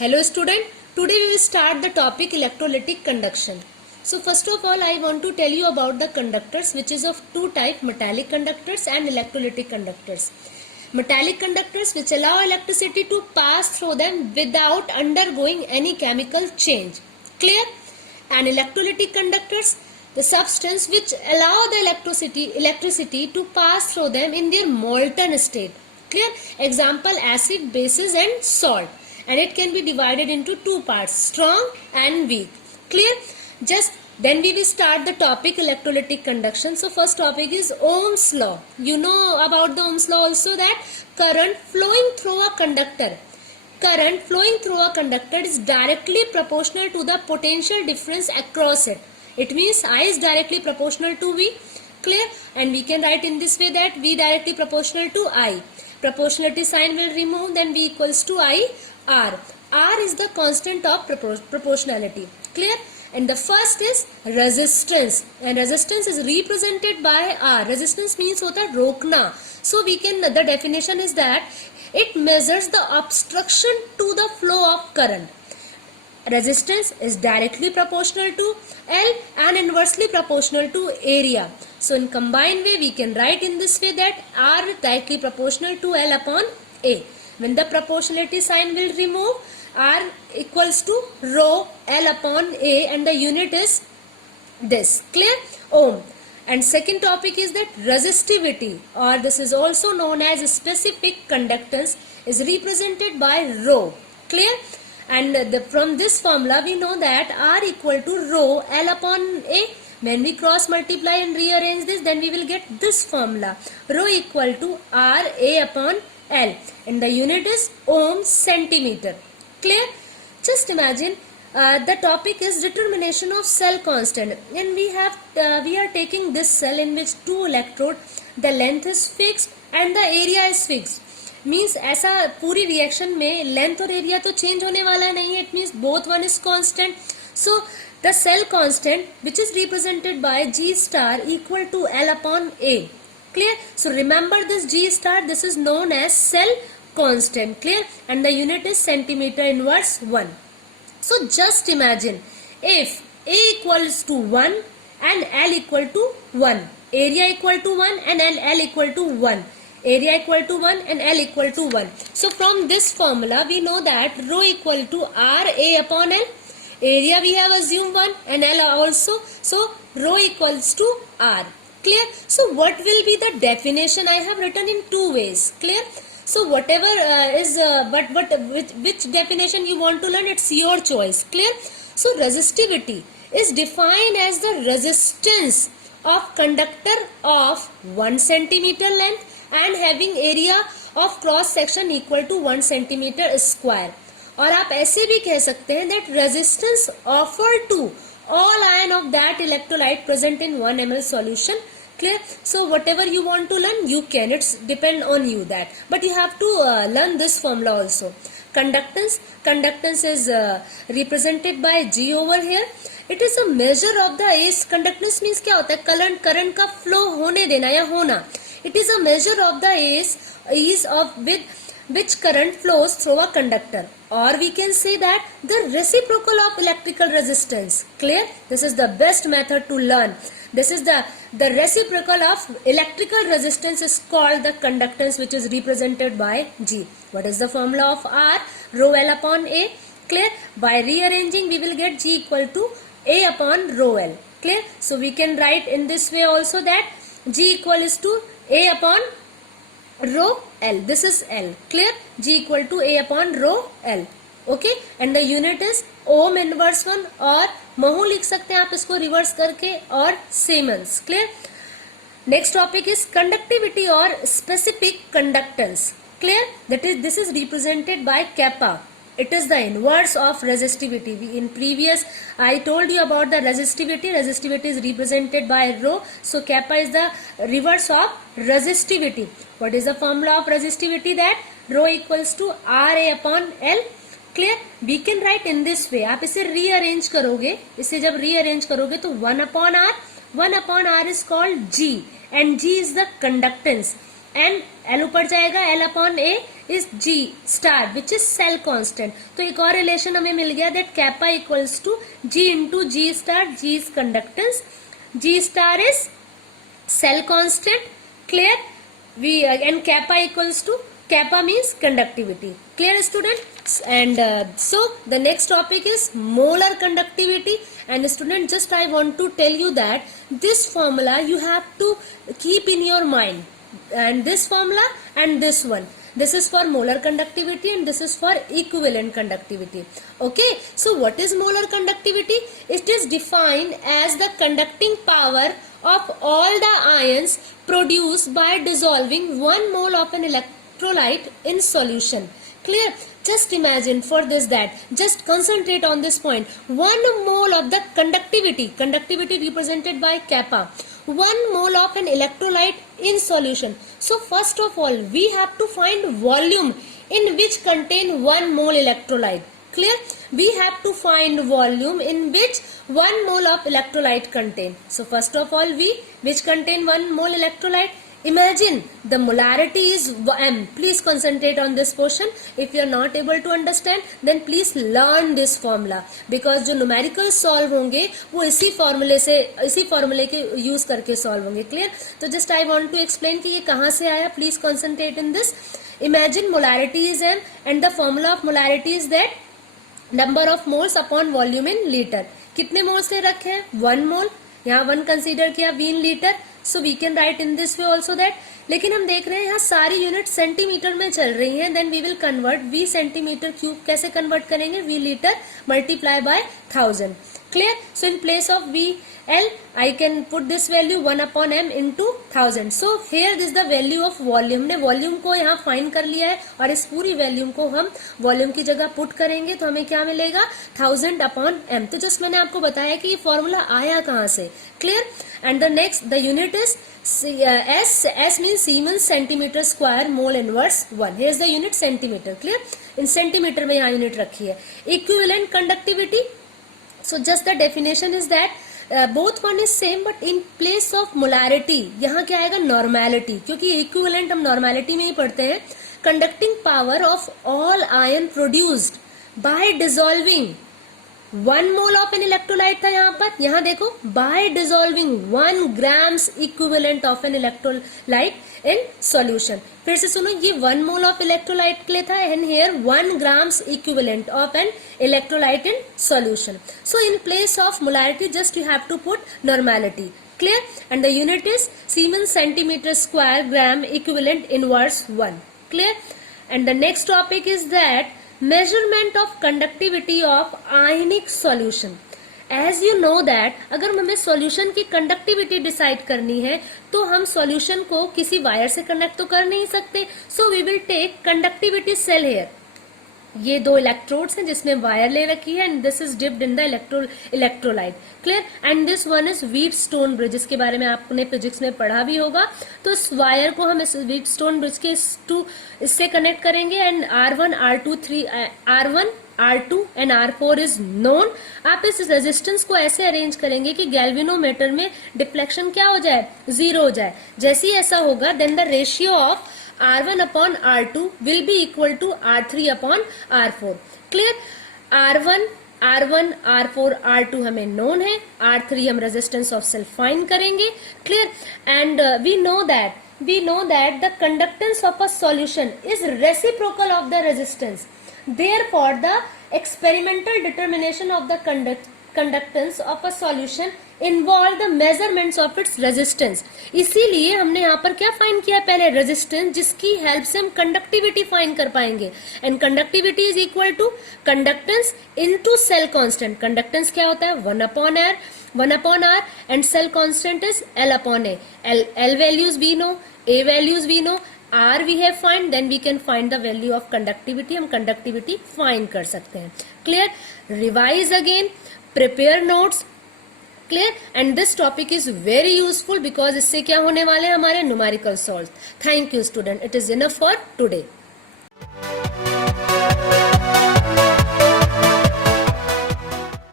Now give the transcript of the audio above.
Hello student, today we will start the topic electrolytic conduction. So first of all I want to tell you about the conductors which is of two type, metallic conductors and electrolytic conductors. Metallic conductors which allow electricity to pass through them without undergoing any chemical change. Clear? And electrolytic conductors, the substance which allow the electricity to pass through them in their molten state. Clear? Example, acid, bases and salt. And it can be divided into two parts, strong and weak. Clear? Just then we will start the topic electrolytic conduction. So first topic is Ohm's law. You know about the Ohm's law also, that current flowing through a conductor is directly proportional to the potential difference across it. It means I is directly proportional to V. Clear? And we can write in this way that V directly proportional to I. Proportionality sign will remove, then V equals to I R. R is the constant of proportionality. Clear? And the first is resistance, and resistance is represented by R. Resistance means hota rokna. So we can, the definition is that it measures the obstruction to the flow of current. Resistance is directly proportional to L and inversely proportional to area. So in combined way we can write in this way that R is directly proportional to L upon A. When the proportionality sign will remove, R equals to rho L upon A and the unit is this. Clear? Ohm. And second topic is that resistivity, or this is also known as specific conductance, is represented by rho. Clear? And from this formula we know that R equal to rho L upon A. When we cross multiply and rearrange this, then we will get this formula. Rho equal to R A upon L, and the unit is ohm centimeter. Clear? Just imagine the topic is determination of cell constant, and we are taking this cell in which two electrode, the length is fixed and the area is fixed. Means ऐसा पूरी reaction में length और area तो change होने वाला नहीं है. It means both one is constant. So the cell constant which is represented by G star equal to L upon A. Clear? So remember this G star, this is known as cell constant. Clear? And the unit is centimeter inverse 1. So just imagine if A equals to 1 and L equal to 1, area equal to 1 and L equal to 1, area equal to 1 and L equal to 1. So from this formula we know that rho equal to R A upon L. Area we have assumed 1 and L also. So rho equals to R. Clear? So what will be the definition? I have written in two ways. Clear? So whatever which definition you want to learn, it's your choice. Clear? So resistivity is defined as the resistance of conductor of 1 centimeter length and having area of cross section equal to 1 centimeter square. और आप ऐसे भी कह सकते हैं that resistance offered to all ion of that electrolyte present in 1 ml solution. Clear? So whatever you want to learn, you can. It's depend on you that. But you have to learn this formula also. Conductance is represented by G over here. It is a measure of the AC. Conductance means क्या होता है? Current का flow होने देना या होना. It is a measure of the ease of with which current flows through a conductor, or we can say that the reciprocal of electrical resistance. Clear? This is the best method to learn. This is the reciprocal of electrical resistance is called the conductance, which is represented by G. What is the formula of R? Rho L upon A. Clear? By rearranging we will get G equal to A upon rho L. Clear? So we can write in this way also that G equals to A upon rho L. This is L. Clear? G equal to A upon rho L. Okay? And the unit is ohm inverse 1, और महू लिख सकते हैं आप इसको reverse करके, और Siemens. Clear? Next topic is conductivity or specific conductance. Clear? That is, this is represented by kappa. It is the inverse of resistivity. In previous I told you about the resistivity. Resistivity is represented by rho. So kappa is the reverse of resistivity. What is the formula of resistivity? That rho equals to R A upon L. Clear? We can write in this way. आप इसे rearrange करोगे, इसे जब rearrange करोगे तो 1 upon R is called G, and G is the conductance, and L ऊपर जाएगा L upon A is G star which is cell constant. तो एक और रिलेशन हमें मिल गया that kappa equals to G into G star. G is conductance, G star is cell constant. Clear? We and kappa equals to, kappa means conductivity. Clear student? And so the next topic is molar conductivity. And student, just I want to tell you that this formula you have to keep in your mind, and this formula and this one, this is for molar conductivity and this is for equivalent conductivity. Okay, so what is molar conductivity? It is defined as the conducting power of all the ions produced by dissolving 1 mole of an electrolyte in solution. Clear? Just imagine for this that, just concentrate on this point, 1 mole of the conductivity represented by kappa, 1 mole of an electrolyte in solution. So first of all we have to find volume in which contain 1 mole electrolyte. Clear? We have to find volume in which 1 mole of electrolyte contain. So first of all which contain 1 mole electrolyte. Imagine the molarity is m. Please concentrate on this portion. If you are not able to understand, then please learn this formula, because जो numerical solve होंगे वो इसी formula के use करके solve होंगे. Clear? तो just I want to explain कि ये कहाँ से आया. Please concentrate in this. Imagine molarity is m and the formula of molarity is that number of moles upon volume in liter. कितने moles ले रखे हैं? 1 mole. यहाँ 1 consider किया V in liter. So we can write in this way also that. लेकिन हम देख रहे हैं यहाँ सारी यूनिट सेंटीमीटर में चल रही हैं. Then we will convert V centimetre cube. कैसे कन्वर्ट करेंगे? V litre multiply by 1000. Clear? So in place of VL, I can put this value 1 upon m into 1000. So here this is the value of volume. हमने volume को यहाँ find कर लिया है और इस पूरी वॉल्यूम को हम वॉल्यूम की जगह पुट करेंगे तो हमें क्या मिलेगा? 1000 upon m. तो जस्ट मैंने आपको बताया कि ये फॉर्मूला आया कहाँ से. Clear? And the next, the unit is S means Siemens centimeter square mole inverse 1. Here is the unit centimeter. Clear? In centimeter में यहाँ यूनिट रखी है. Equivalent conductivity. So just the definition is that both one is same but in place of molarity यहाँ क्या आएगा? Normality. क्योंकि equivalent हम normality में ही पढ़ते हैं. Conducting power of all ion produced by dissolving 1 mole of an electrolyte था यहाँ पर. यहाँ देखो, by dissolving 1 grams equivalent of an electrolyte in solution. फिर से सुनो, ये 1 mole of electrolyte के लिए था and here 1 grams equivalent of an electrolyte in solution. So in place of molarity just you have to put normality. Clear? And the unit is Siemens centimeter square gram equivalent inverse 1. Clear? And the next topic is that measurement of conductivity of ionic solution. As you know that अगर हमें solution की conductivity decide करनी है तो हम solution को किसी wire से connect तो कर नहीं सकते. So we will take conductivity cell here. ये 2 इलेक्ट्रोड्स हैं जिसमें वायर ले रखी है and this is dipped in the electrolyte. Clear? And this one is Wheatstone bridge, जिसके बारे में आपने फिजिक्स में पढ़ा भी होगा. तो इस वायर को हम इस व्हीटस्टोन ब्रिज के इससे कनेक्ट करेंगे and R1 R2 and R4 is known. आप इस रेजिस्टेंस को ऐसे अरेंज करेंगे कि गैल्वेनोमीटर में डिफ्लेक्शन क्या हो जाए? 0 हो जाए. जैसे ही ऐसा होगा then the ratio of R1 upon R2 will be equal to R3 upon R4. Clear? R1, R4, R2 हमें known है. R3 हम resistance of cell find करेंगे. Clear? And we know that the conductance of a solution is reciprocal of the resistance. Therefore, the experimental determination of the conductance of a solution involve the measurements of its resistance. इसीलिए हमने यहाँ पर क्या find किया? पहले resistance, जिसकी help से हम कंडक्टिविटी फाइंड कर पाएंगे. And conductivity is equal to conductance into cell constant. Conductance क्या होता है? 1 upon R and cell constant is L upon A. L values we know, A values we know, R we have find, then we can find the value of conductivity. हम conductivity find कर सकते हैं. Clear? Revise again, prepare notes. Clear? And this topic is very useful because इससे क्या होने वाले हैं हमारे numerical solves. Thank you student. It is enough for today.